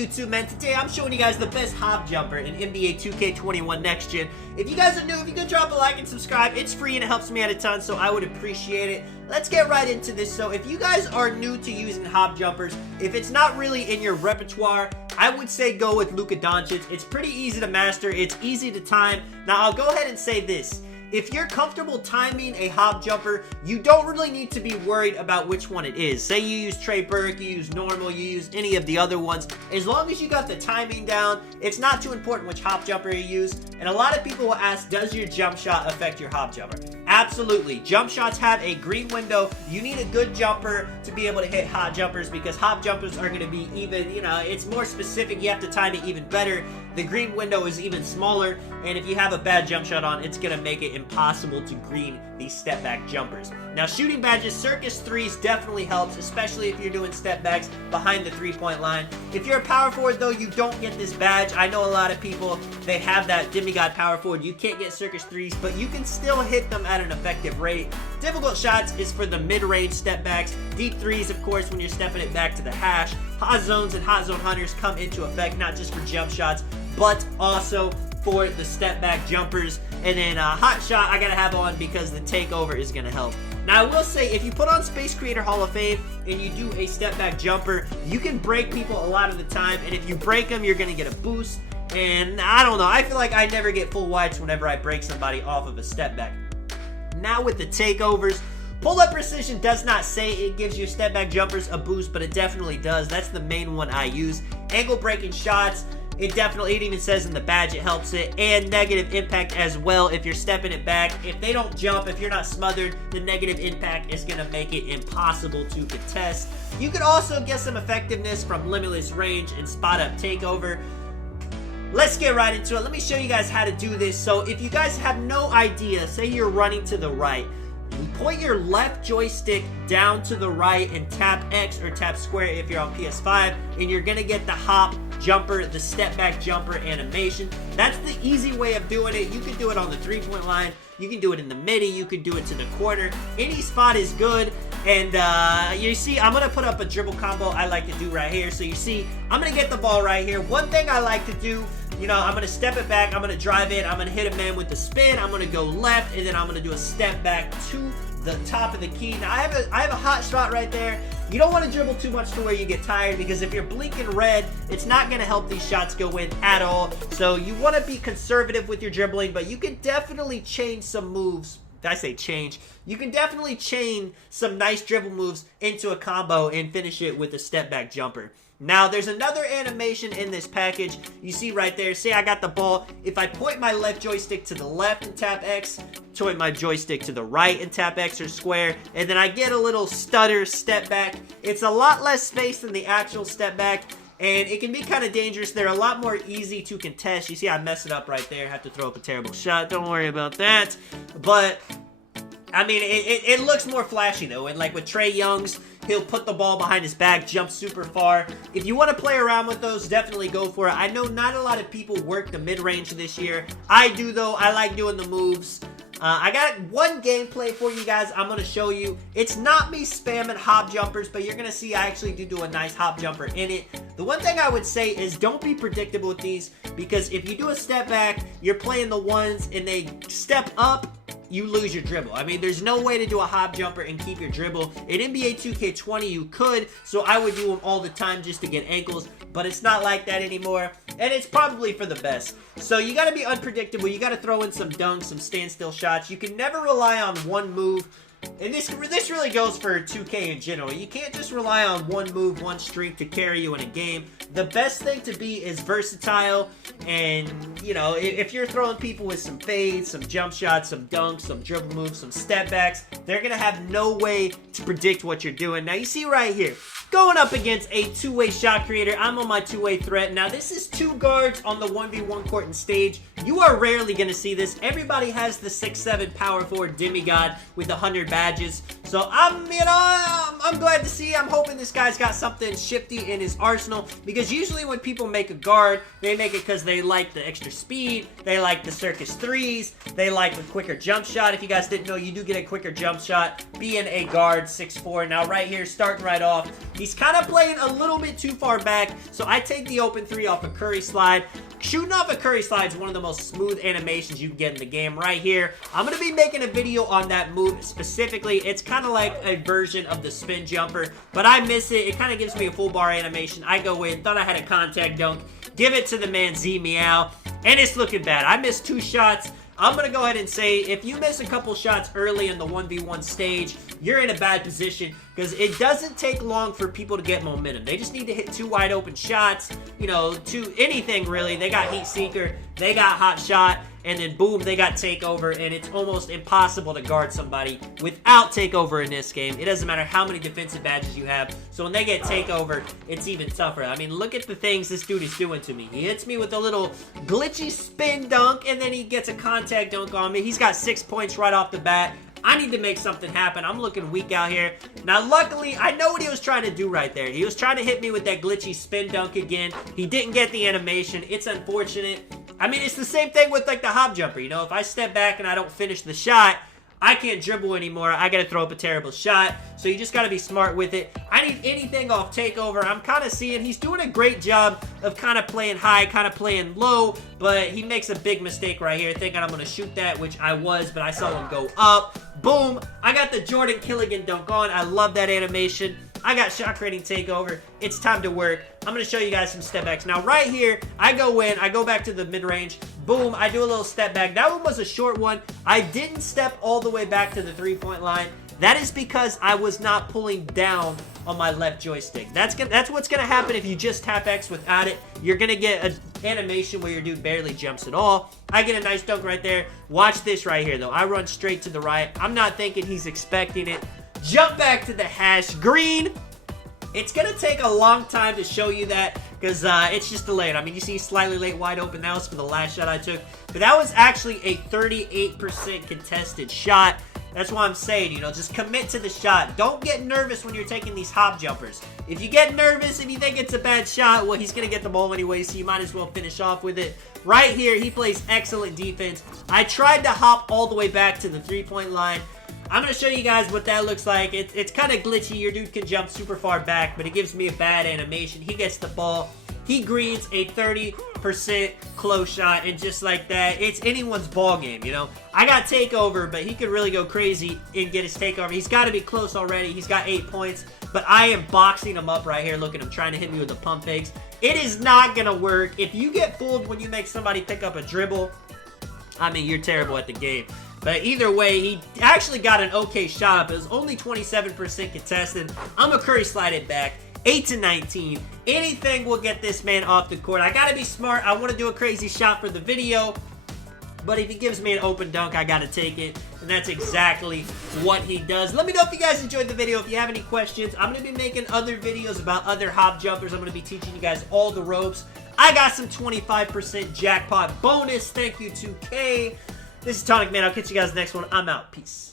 YouTube, man? Today I'm showing you guys the best hop jumper in NBA 2K21 Next Gen. If you guys are new, if you could drop a like and subscribe, it's free and it helps me out a ton, so I would appreciate it. Let's get right into this. So if you guys are new to using hop jumpers, if it's not really in your repertoire, I would say go with LUKA Doncic. It's pretty easy to master, it's easy to time. Now I'll go ahead and say this. If you're comfortable timing a hop jumper, you don't really need to be worried about which one it is. Say you use Trey Burke, you use normal, you use any of the other ones. As long as you got the timing down, it's not too important which hop jumper you use. And a lot of people will ask, does your jump shot affect your hop jumper? Absolutely. Jump shots have a green window. You need a good jumper to be able to hit hop jumpers because hop jumpers are going to be even, it's more specific. You have to time it even better. The green window is even smaller, and if you have a bad jump shot on, it's going to make it impossible to green these step back jumpers. Now, shooting badges, circus threes definitely helps, especially if you're doing step backs behind the three-point line. If you're a power forward, though, you don't get this badge. I know a lot of people, they have that demigod power forward. You can't get circus threes, but you can still hit them at an effective rate. Difficult shots is for the mid-range step backs. Deep threes, of course, when you're stepping it back to the hash. Hot zones and hot zone hunters come into effect, not just for jump shots, but also for the step back jumpers. And then hot shot I gotta have on because the takeover is gonna help. Now I will say, if you put on Space Creator Hall of Fame and you do a step back jumper, you can break people a lot of the time, and if you break them, you're gonna get a boost. And I don't know, I feel like I never get full whites whenever I break somebody off of a step back. Now with the takeovers, pull-up precision does not say it gives your step back jumpers a boost, but it definitely does. That's the main one I use. Angle breaking shots, it even says in the badge it helps it, and negative impact as well if you're stepping it back. If they don't jump, if you're not smothered, the negative impact is going to make it impossible to contest. You could also get some effectiveness from limitless range and spot up takeover. Let's get right into it. Let me show you guys how to do this. So if you guys have no idea, say you're running to the right, you point your left joystick down to the right and tap X or tap square if you're on PS5, and you're gonna get the hop jumper, the step back jumper animation. That's the easy way of doing it. You can do it on the three-point line, you can do it in the midi, you can do it to the corner. Any spot is good. And you see, I'm gonna put up a dribble combo I like to do right here. So you see, I'm gonna get the ball right here. One thing I like to do, I'm gonna step it back, I'm gonna drive it, I'm gonna hit a man with the spin, I'm gonna go left, and then I'm gonna do a step back to the top of the key. Now I have a hot shot right there. You don't want to dribble too much to where you get tired, because if you're blinking red, it's not going to help these shots go in at all. So you want to be conservative with your dribbling, but you can definitely change some moves. I say change. You can definitely chain some nice dribble moves into a combo and finish it with a step back jumper. Now, there's another animation in this package. You see right there, say I got the ball. If I point my left joystick to the left and tap X, point my joystick to the right and tap X or square, and then I get a little stutter step back. It's a lot less space than the actual step back, and it can be kind of dangerous. They're a lot more easy to contest. You see I mess it up right there. Have to throw up a terrible shot. Don't worry about that. But I mean, it looks more flashy though, and like with Trae Young's, he'll put the ball behind his back, jump super far. If you want to play around with those, definitely go for it. I know not a lot of people work the mid-range this year. I do though. I like doing the moves. I got one gameplay for you guys I'm going to show you. It's not me spamming hop jumpers, but you're going to see I actually do a nice hop jumper in it. The one thing I would say is don't be predictable with these, because if you do a step back, you're playing the ones and they step up, you lose your dribble. I mean, there's no way to do a hop jumper and keep your dribble. In NBA 2K20, you could, so I would do them all the time just to get ankles, but it's not like that anymore, and it's probably for the best. So you gotta be unpredictable. You gotta throw in some dunks, some standstill shots. You can never rely on one move. And this really goes for 2K in general. You can't just rely on one move, one streak to carry you in a game. The best thing to be is versatile, and if you're throwing people with some fades, some jump shots, some dunks, some dribble moves, some step backs, they're gonna have no way to predict what you're doing. Now you see right here, going up against a two-way shot creator. I'm on my two-way threat. Now this is two guards on the 1v1 court and stage. You are rarely gonna see this. Everybody has the 6'7" power forward demigod with 100 badges. So I'm glad to see. I'm hoping this guy's got something shifty in his arsenal, because usually when people make a guard, they make it because they like the extra speed, they like the circus threes, they like the quicker jump shot. If you guys didn't know, you do get a quicker jump shot being a guard 6'4". Now right here, starting right off, he's kind of playing a little bit too far back, so I take the open three off a curry slide. Shooting off a curry slide is one of the most smooth animations you can get in the game right here. I'm going to be making a video on that move specifically. It's kind of like a version of the spin jumper, but I miss it. It kind of gives me a full bar animation. I go in, thought I had a contact dunk, give it to the man Z Meow, and it's looking bad. I missed 2 shots. I'm going to go ahead and say, if you miss a couple shots early in the 1v1 stage, you're in a bad position, because it doesn't take long for people to get momentum. They just need to hit 2 wide open shots, you know, to anything really. They got Heat Seeker, they got Hot Shot, and then boom, they got Takeover, and it's almost impossible to guard somebody without Takeover in this game. It doesn't matter how many defensive badges you have, so when they get Takeover, it's even tougher. I mean, look at the things this dude is doing to me. He hits me with a little glitchy spin dunk, and then he gets a contact dunk on me. He's got 6 points right off the bat. I need to make something happen. I'm looking weak out here. Now, luckily, I know what he was trying to do right there. He was trying to hit me with that glitchy spin dunk again. He didn't get the animation. It's unfortunate. I mean, it's the same thing with, like, the hop jumper. You know, if I step back and I don't finish the shot, I can't dribble anymore. I gotta throw up a terrible shot. So you just gotta be smart with it. I need anything off Takeover. I'm kind of seeing he's doing a great job of kind of playing high, kind of playing low, but he makes a big mistake right here, thinking I'm gonna shoot that, which I was, but I saw him go up. Boom! I got the Jordan Killigan dunk on. I love that animation. I got shot creating Takeover. It's time to work. I'm going to show you guys some step backs. Now, right here, I go in. I go back to the mid-range. Boom. I do a little step back. That one was a short one. I didn't step all the way back to the three-point line. That is because I was not pulling down on my left joystick. That's what's going to happen if you just tap X without it. You're going to get an animation where your dude barely jumps at all. I get a nice dunk right there. Watch this right here, though. I run straight to the right. I'm not thinking he's expecting it. Jump back to the hash. Green. It's going to take a long time to show you that because it's just delayed. I mean, you see slightly late wide open. That was for the last shot I took. But that was actually a 38% contested shot. That's why I'm saying, you know, just commit to the shot. Don't get nervous when you're taking these hop jumpers. If you get nervous, if you think it's a bad shot, well, he's going to get the ball anyway, so you might as well finish off with it. Right here, he plays excellent defense. I tried to hop all the way back to the three-point line. I'm going to show you guys what that looks like. It's kind of glitchy. Your dude can jump super far back, but it gives me a bad animation. He gets the ball. He greens a 30% close shot, and just like that, it's anyone's ball game, you know? I got Takeover, but he could really go crazy and get his Takeover. He's got to be close already. He's got 8 points, but I am boxing him up right here. Look at him trying to hit me with the pump fakes. It is not going to work. If you get fooled when you make somebody pick up a dribble, I mean, you're terrible at the game. But either way, he actually got an okay shot up. It was only 27% contested. I'm a Curry slide it back. 8-19. Anything will get this man off the court. I gotta be smart. I want to do a crazy shot for the video. But if he gives me an open dunk, I gotta take it. And that's exactly what he does. Let me know if you guys enjoyed the video. If you have any questions, I'm gonna be making other videos about other hop jumpers. I'm gonna be teaching you guys all the ropes. I got some 25% jackpot bonus. Thank you, 2K. This is DONIC, man. I'll catch you guys next one. I'm out. Peace.